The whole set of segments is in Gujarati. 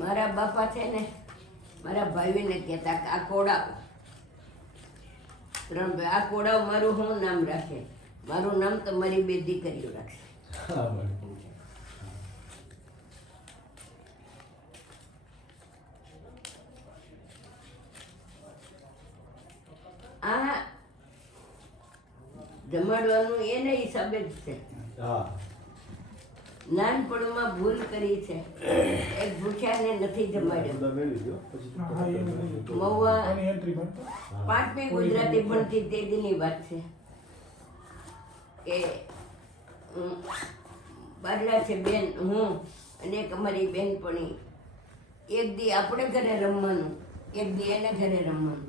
મારા બાપા છે ને મારા ભાઈને કહેતા કે આ કોડાવ 3 ભાઈ આ કોડાવ મારું શું નામ રાખે? મારું નામ તો મારી 2 દીકરીઓ રાખશે. આ જમાડવાનું એને હિસાબે જ છે. નાનપણમાં ભૂલ કરી છે, એક ભૂખ્યાને નથી જમાડ્યો. મહુવા 5મી ગુજરાતી ભણતી તે દીની વાત છે કે બારલા છે બેન, હું અને એક અમારી બેનપણી. એક દી આપણે ઘરે રમવાનું, એક દી એને ઘરે રમવાનું.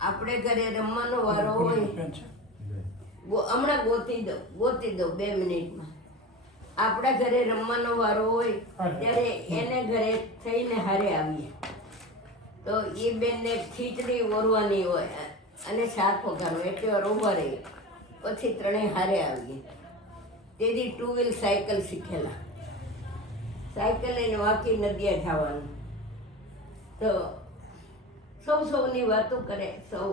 આપણે ઘરે રમવાનો વારો હોય, હમણાં ગોતી દઉં 2 મિનિટમાં. આપણા ઘરે રમવાનો વારો હોય ત્યારે એને ઘરે થઈને હારે આવીએ તો એ બેનને ખીચડી ઓરવાની હોય અને શાક વઘારવું, એટલે વાર ઊભા રહીએ, પછી 3 હારે આવીએ. તેથી 2 વ્હીલ સાયકલ શીખેલા. સાયકલ લઈને વાંકી નદીએ જવાનું. તો સૌની વાતો કરે, સૌ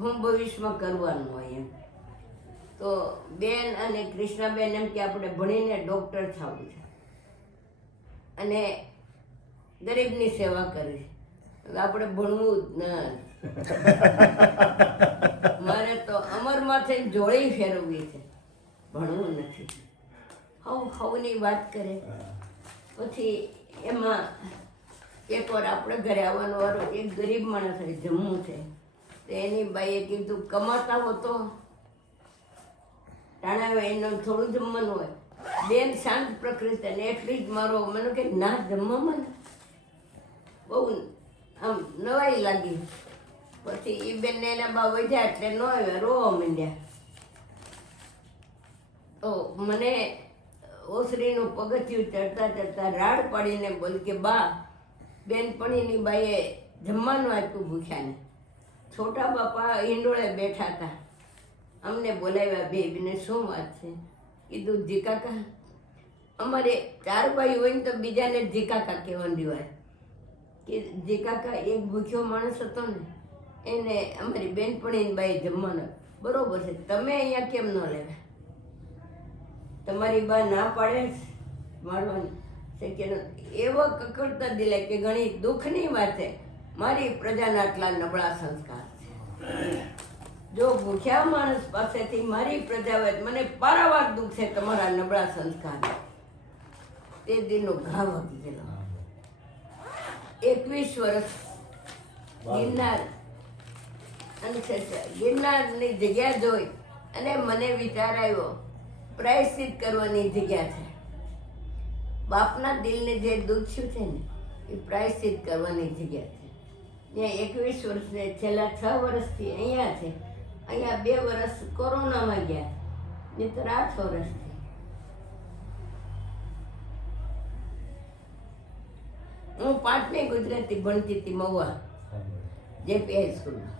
હું ભવિષ્યમાં કરવાનું હોય એમ. તો બેન અને કૃષ્ણાબેન એમ કે આપણે ભણીને ડૉક્ટર થવું છે અને ગરીબની સેવા કરવી. આપણે ભણવું જ ના, મારે તો અમરમાંથી જોડી ફેરવવી છે, ભણવું નથી. હવની વાત કરે. પછી એમાં એકવાર આપણે ઘરે આવવાનો વારો, એક ગરીબ માણસ હોય, જમવું છે. તો એની બાઈએ કીધું કમાતા હો તો ટાણા હોય એનું થોડું જમવાનું હોય. બેન શાંત પ્રકૃતિ અને એટલી જ મારો મને કે ના જમવામાં ને બહુ આમ નવાઈ લાગી. પછી એ બેનને એના બા વધ્યા એટલે ન આવ્યા, રોવા માંડ્યા. તો મને ઓસરીનું પગથિયું ચડતા રાડ પાડીને બોલ કે બા, બેનપણીની બાઈએ જમવાનું આપ્યું ભૂખ્યાને. છોટા બાપા ઈંડોળે બેઠા હતા. અમને બોલાવ્યા બેને, શું વાત છે? કીધું જી કાકા, અમારે 4 ભાઈ હોય ને તો બીજાને જી કાકા કહેવાનું હોય. કે જી કાકા એક ભૂખ્યો માણસ હતો ને, એને અમારી બેનપણીની બાઈ જમવાનું. બરોબર છે, તમે અહીંયા કેમ ન લેવા? તમારી બા ના પાડે મારવાની છે કે એવો કકડતા દિલે કે ઘણી દુઃખની વાત છે. મારી પ્રજાના આટલા નબળા સંસ્કાર છે. જો ભૂખ્યા માણસ પાસેથી મારી પ્રજા હોય, મને પારાવાર દુઃખ છે તમારા નબળા સંસ્કાર. તે દિનનો ઘા વાગી ગયેલો. 21 વર્ષ ગિરનાર અને ગિરનારની જગ્યા જોઈ અને મને વિચાર આવ્યો, પ્રાયશ્ચિત કરવાની જગ્યા છે. બાપના દિલને જે દુઃખ થયું છે ને, એ પ્રાયશ્ચિત કરવાની જગ્યા છે. ત્યાં 21 વર્ષને છેલ્લા 6 વર્ષથી અહીંયા છે. અહીંયા 2 વર્ષ કોરોનામાં ગયા, નહીંતર 8 વર્ષથી. હું 5મી ગુજરાતી ભણતી હતી મહુવા JP હાઈસ્કૂલમાં.